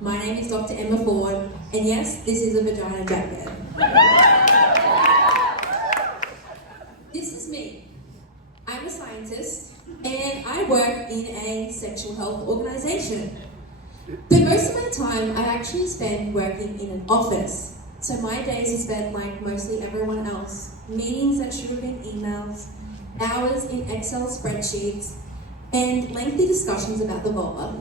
My name is Dr. Emmalee Ford, and yes, this is a vagina jacket. This is me. I'm a scientist, and I work in a sexual health organisation. But most of my time, I actually spend working in an office. So my days are spent like mostly everyone else. Meetings that should have been emails, hours in Excel spreadsheets, and lengthy discussions about the vulva.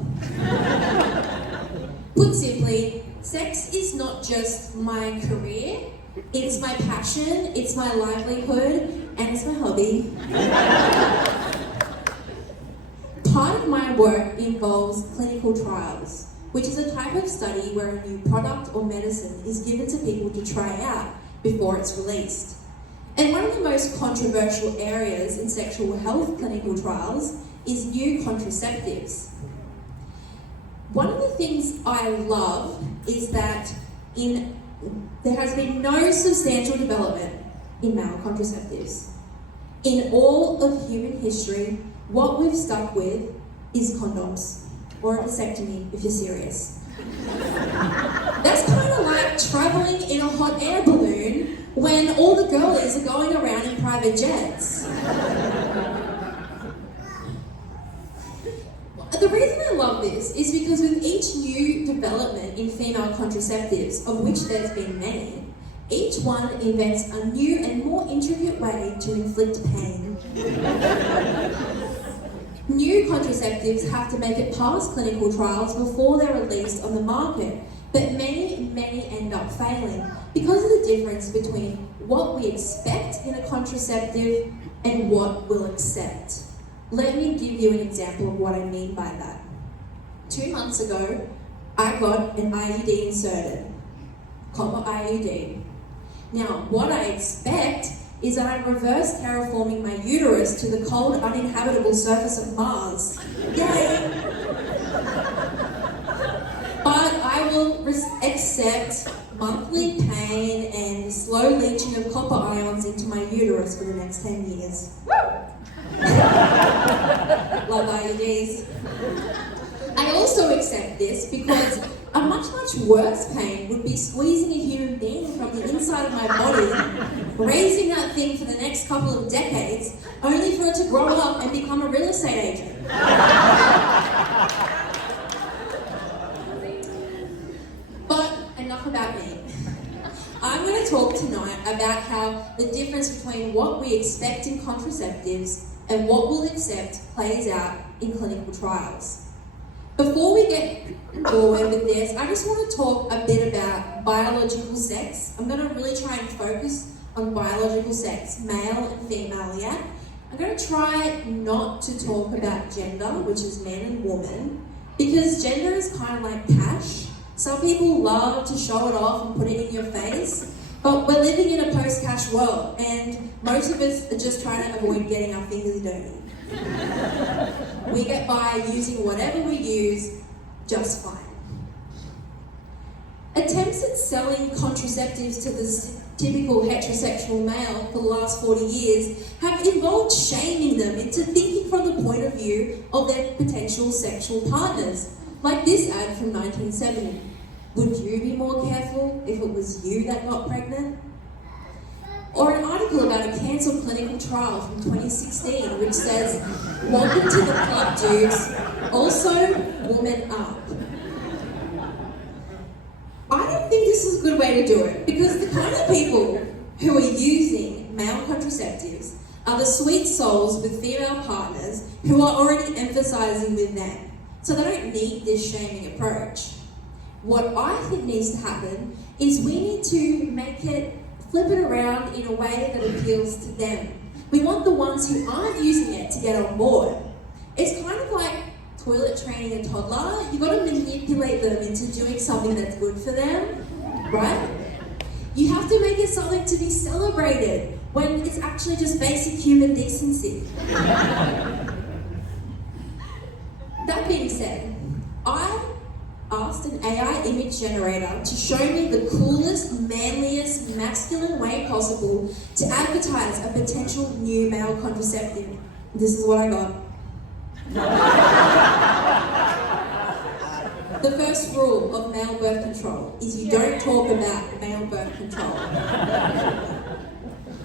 Put simply, sex is not just my career, it's my passion, it's my livelihood, and it's my hobby. Part of my work involves clinical trials, which is a type of study where a new product or medicine is given to people to try out before it's released. And one of the most controversial areas in sexual health clinical trials is new contraceptives. One of the things I love is that there has been no substantial development in male contraceptives. In all of human history, what we've stuck with is condoms, or a vasectomy if you're serious. That's kind of like traveling in a hot air balloon when all the girlies are going around in private jets. The reason I love this is because with each new development in female contraceptives, of which there's been many, each one invents a new and more intricate way to inflict pain. New contraceptives have to make it past clinical trials before they're released on the market, but many end up failing because of the difference between what we expect in a contraceptive and what we'll accept. Let me give you an example of what I mean by that. 2 months ago, I got an IUD inserted, copper IUD. Now, what I expect is that I'm reverse terraforming my uterus to the cold, uninhabitable surface of Mars. Yay! But I will accept monthly pain and slow leaching of copper ions into my uterus for the next 10 years. Love IUDs. I also accept this because a much worse pain would be squeezing a human being from the inside of my body, raising that thing for the next couple of decades, only for it to grow up and become a real estate agent. But enough about me. I'm going to talk tonight about how the difference between what we expect in contraceptives and what we'll accept plays out in clinical trials. Before we get forward with this, I just want to talk a bit about biological sex. I'm going to really try and focus on biological sex, male and female, yeah? I'm going to try not to talk about gender, which is man and woman, because gender is kind of like cash. Some people love to show it off and put it in your face, but we're living in a post-cash world, and most of us are just trying to avoid getting our fingers dirty. We get by using whatever we use just fine. Attempts at selling contraceptives to the typical heterosexual male for the last 40 years have involved shaming them into thinking from the point of view of their potential sexual partners. Like this ad from 1970. Would you be more careful if it was you that got pregnant? Or an article about a cancelled clinical trial from 2016 which says, welcome to the club, dudes. Also, woman up. I don't think this is a good way to do it, because the kind of people who are using male contraceptives are the sweet souls with female partners who are already emphasizing with them. So they don't need this shaming approach. What I think needs to happen is we need to flip it around in a way that appeals to them. We want the ones who aren't using it to get on board. It's kind of like toilet training a toddler. You've got to manipulate them into doing something that's good for them, right? You have to make it something to be celebrated when it's actually just basic human decency. That being said, I asked an AI image generator to show me the coolest, manliest, masculine way possible to advertise a potential new male contraceptive. This is what I got. The first rule of male birth control is you don't talk about male birth control.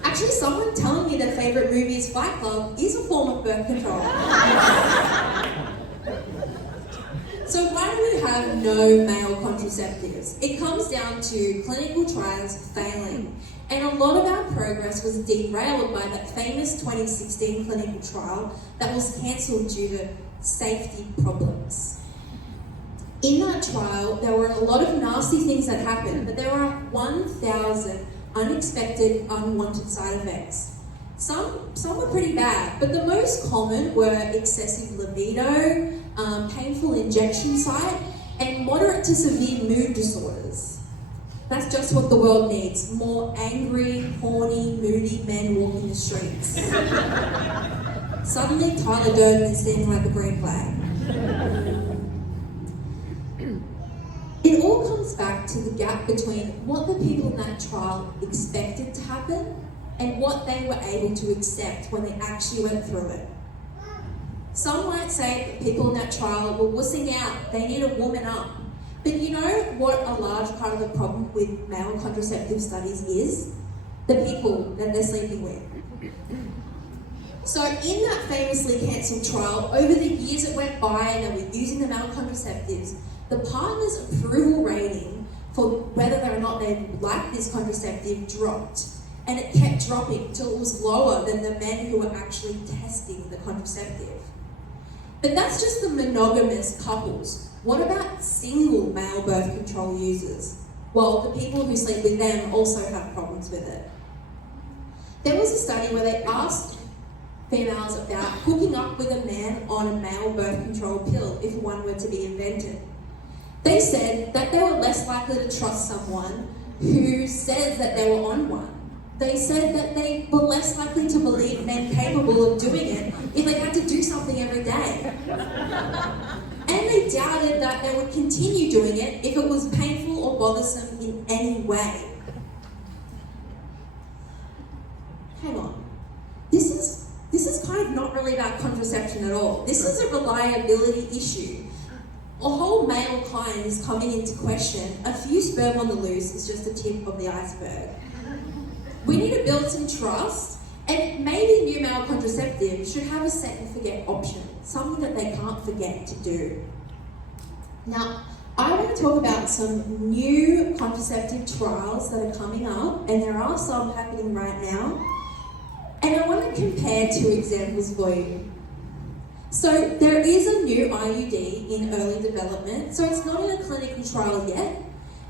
Actually, someone telling me their favourite movie is Fight Club is a form of birth control. So why do we have no male contraceptives? It comes down to clinical trials failing. And a lot of our progress was derailed by that famous 2016 clinical trial that was cancelled due to safety problems. In that trial, there were a lot of nasty things that happened, but there were 1,000 unexpected, unwanted side effects. Some were pretty bad, but the most common were excessive libido, painful injection site, and moderate to severe mood disorders. That's just what the world needs. More angry, horny, moody men walking the streets. Suddenly, Tyler Durden is standing like a green flag. It all comes back to the gap between what the people in that trial expected to happen and what they were able to accept when they actually went through it. Some might say that people in that trial were wussing out, they need to woman up. But you know what a large part of the problem with male contraceptive studies is? The people that they're sleeping with. So in that famously cancelled trial, over the years it went by and they were using the male contraceptives, the partner's approval rating for whether or not they liked this contraceptive dropped. And it kept dropping till it was lower than the men who were actually testing the contraceptive. But that's just the monogamous couples. What about single male birth control users? Well, the people who sleep with them also have problems with it. There was a study where they asked females about hooking up with a man on a male birth control pill if one were to be invented. They said that they were less likely to trust someone who says that they were on one. They said that they were less likely to believe men capable of doing it if they had to do something every day. And they doubted that they would continue doing it if it was painful or bothersome in any way. Hang on. This is kind of not really about contraception at all. This is a reliability issue. A whole male kind is coming into question. A few sperm on the loose is just the tip of the iceberg. We need to build some trust, and maybe new male contraceptives should have a set and forget option, something that they can't forget to do. Now, I want to talk about some new contraceptive trials that are coming up, and there are some happening right now, and I want to compare two examples for you. So there is a new IUD in early development, so it's not in a clinical trial yet,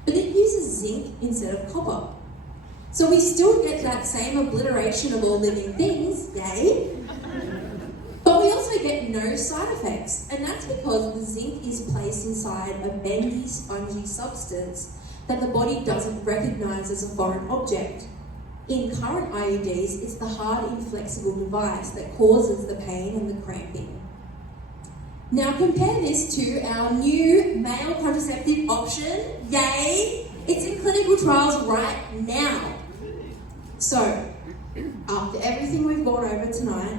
but it uses zinc instead of copper. So we still get that same obliteration of all living things, yay! But we also get no side effects, and that's because the zinc is placed inside a bendy, spongy substance that the body doesn't recognise as a foreign object. In current IUDs, it's the hard, inflexible device that causes the pain and the cramping. Now compare this to our new male contraceptive option, yay! It's in clinical trials right now. So, after everything we've gone over tonight,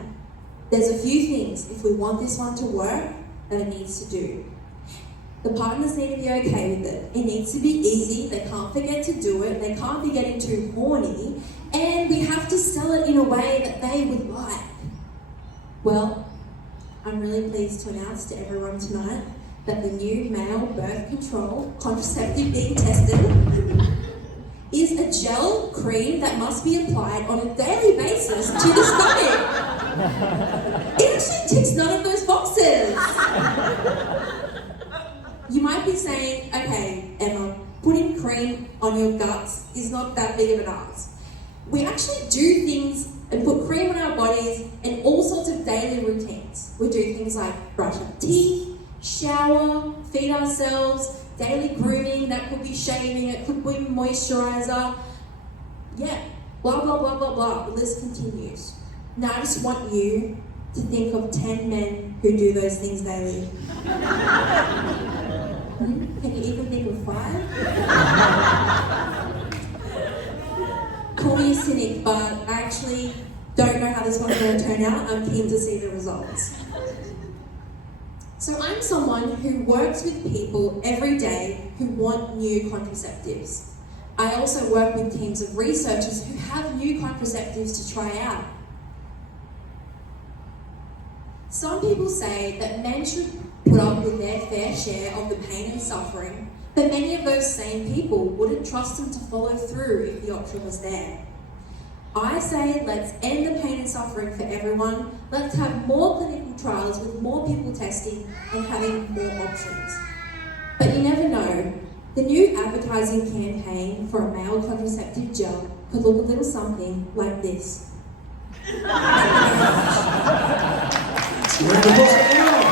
there's a few things, if we want this one to work, that it needs to do. The partners need to be okay with it. It needs to be easy, they can't forget to do it, they can't be getting too horny, and we have to sell it in a way that they would like. Well, I'm really pleased to announce to everyone tonight that the new male birth control contraceptive being tested is a gel cream that must be applied on a daily basis to the stomach. It actually ticks none of those boxes. You might be saying, okay, Emma, putting cream on your guts is not that big of an ask. We actually do things and put cream on our bodies in all sorts of daily routines. We do things like brush our teeth, shower, feed ourselves, daily grooming, that could be shaving, it could be moisturizer. Yeah, blah, blah, blah, blah, blah. The list continues. Now I just want you to think of 10 men who do those things daily. Can you even think of 5? Call me a cynic, but I actually don't know how this one's going to turn out. I'm keen to see the results. So I'm someone who works with people every day who want new contraceptives. I also work with teams of researchers who have new contraceptives to try out. Some people say that men should put up with their fair share of the pain and suffering, but many of those same people wouldn't trust them to follow through if the option was there. I say let's end the pain and suffering for everyone. Let's have more clinical trials with more people testing and having more options. But you never know. The new advertising campaign for a male contraceptive gel could look a little something like this. Round of applause.